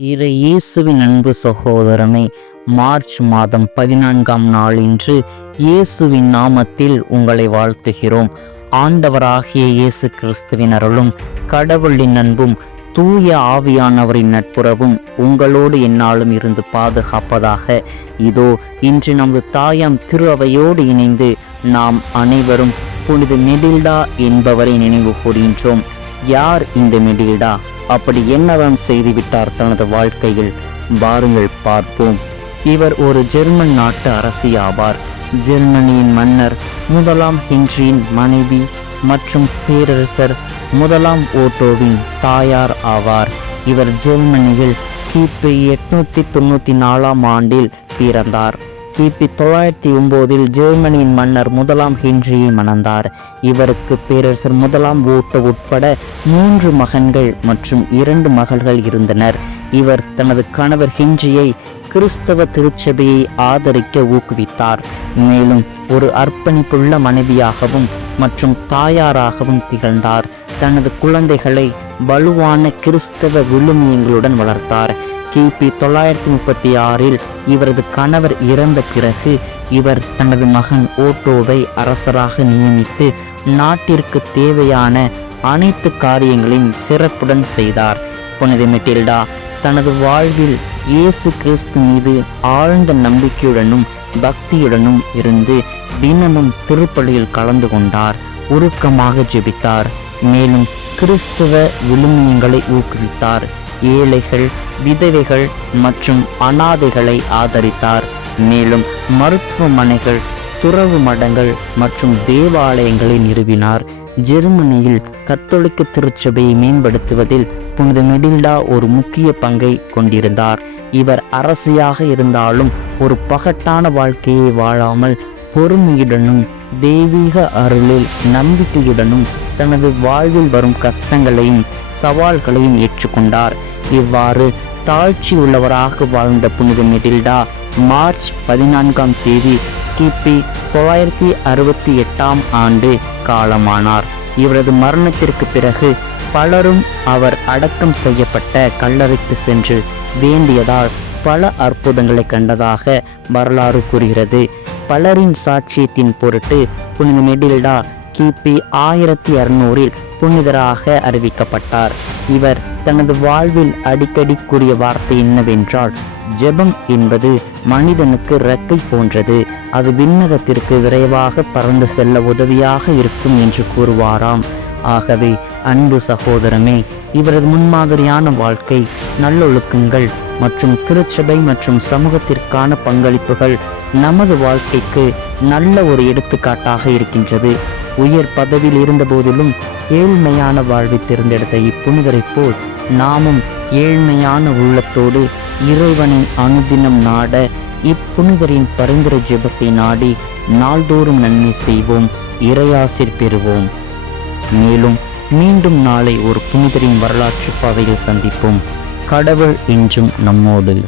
இரு இயேசுவின் அன்பு சகோதரமே மார்ச் மாதம் பதினான்காம் நாள் இன்று இயேசுவின் நாமத்தில் உங்களை வாழ்த்துகிறோம். ஆண்டவராகிய இயேசு கிறிஸ்துவின் அருளும் கடவுளின் அன்பும் தூய ஆவியானவரின் நட்புறவும் உங்களோடு என்னாலும் இருந்து பாதுகாப்பதாக. இதோ இன்று நமது தாயாம் திரு அவையோடு இணைந்து நாம் அனைவரும் புனித மெடில்டா என்பவரை நினைவு கூறுகின்றோம் யார் இந்த மெடில்டா? அப்படி என்னதான் செய்துவிட்டார் தனது வாழ்க்கையில்? வாருங்கள் பார்ப்போம். இவர் ஒரு ஜெர்மன் நாட்டு அரசி ஆவார். ஜெர்மனியின் மன்னர் முதலாம் ஹென்ரியின் மனைவி மற்றும் பேரரசர் முதலாம் ஓட்டோவின் தாயார் ஆவார். இவர் ஜெர்மனியில் கிபி எட்நூத்தி தொண்ணூற்றி நாலாம் ஆண்டில் பிறந்தார். கிபி தொள்ளாயிரத்தி ஒம்போதில் ஜெர்மனியின் மன்னர் முதலாம் ஹென்ரியை மணந்தார். இவருக்கு பேரரசர் முதலாம் ஓட்டோ உட்பட மூன்று மகன்கள் மற்றும் இரண்டு மகள்கள் இருந்தனர். இவர் தனது கணவர் ஹென்ரியை கிறிஸ்தவ திருச்சபையை ஆதரிக்க ஊக்குவித்தார். மேலும் ஒரு அர்ப்பணிப்புள்ள மனைவியாகவும் மற்றும் தாயாராகவும் திகழ்ந்தார். தனது குழந்தைகளை வலுவான கிறிஸ்தவ விழுமியங்களுடன் வளர்த்தார். கிபி தொள்ளாயிரத்தி முப்பத்தி ஆறில் இவரது கணவர் இறந்த பிறகு இவர் தனது மகன் ஓட்டோவை அரசராக நியமித்து நாட்டிற்கு தேவையான அனைத்து காரியங்களையும் சிறப்புடன் செய்தார். புனித மெட்டில்டா தனது வாழ்வில் இயேசு கிறிஸ்து மீது ஆழ்ந்த நம்பிக்கையுடனும் பக்தியுடனும் இருந்து தினமும் திருப்பலியில் கலந்து கொண்டார் உருக்கமாக ஜெபித்தார் மேலும் கிறிஸ்துவ விழுமியங்களை ஊக்குவித்தார். ஏழைகள் விதவைகள் மற்றும் அனாதைகளை ஆதரித்தார். மேலும் மருத்துவமனைகள் துறவு மடங்கள் மற்றும் தேவாலயங்களை நிறுவினார். ஜெர்மனியில் கத்தோலிக்க திருச்சபையை மேம்படுத்துவதில் புனித மெடில்டா ஒரு முக்கிய பங்கை கொண்டிருந்தார். இவர் அரசியாக இருந்தாலும் ஒரு பகட்டான வாழ்க்கையை வாழாமல் பொறுமையுடனும் தெய்வீக அருளில் நம்பிக்கையுடனும் தனது வாழ்வில் வரும் கஷ்டங்களையும் சவால்களையும் ஏற்றுக்கொண்டார். இவ்வாறு தாழ்ச்சி உள்ளவராக வாழ்ந்த புனித மெடில்டா மார்ச் பதினான்காம் தேதி கிபி தொள்ளாயிரத்தி அறுபத்தி எட்டாம் ஆண்டு காலமானார். இவரது மரணத்திற்கு பிறகு பலரும் அவர் அடக்கம் செய்யப்பட்ட கல்லறைக்கு சென்று வேண்டியதால் பல அற்புதங்களை கண்டதாக வரலாறு கூறுகிறது. பலரின் சாட்சியத்தின் பொருட்டு புனித மெடில்டா கிபி ஆயிரத்தி அறுநூறில் புனிதராக அறிவிக்கப்பட்டார். இவர் தனது வாழ்வில் அடிக்கடி கூறிய வார்த்தை என்னவென்றால் ஜெபம் என்பது மனிதனுக்கு ரெக்கை போன்றது. அது விண்ணகத்திற்கு விரைவாக பறந்து செல்ல உதவியாக இருக்கும் என்று கூறுவாராம். ஆகவே அன்பு சகோதரமே இவரது முன்மாதிரியான வாழ்க்கை நல்லொழுக்கங்கள் மற்றும் திருச்சபை மற்றும் சமூகத்திற்கான பங்களிப்புகள் நமது வாழ்க்கைக்கு நல்ல ஒரு எடுத்துக்காட்டாக இருக்கின்றது. உயர் பதவியில் இருந்த போதிலும் ஏழ்மையான வாழ்வை தேர்ந்தெடுத்த இப்புனிதரைப் போல் நாமும் ஏழ்மையான உள்ளத்தோடு இறைவனை அனுதினம் நாட இப்புனிதரின் பரிந்துரை ஜெபத்தை நாடி நாள்தோறும் நன்மை செய்வோம் இறையாசிர் பெறுவோம். மேலும் மீண்டும் நாளை ஒரு புனிதரின் வரலாற்று பாதையில் சந்திப்போம். கடவுள் என்றும் நம்மோடு.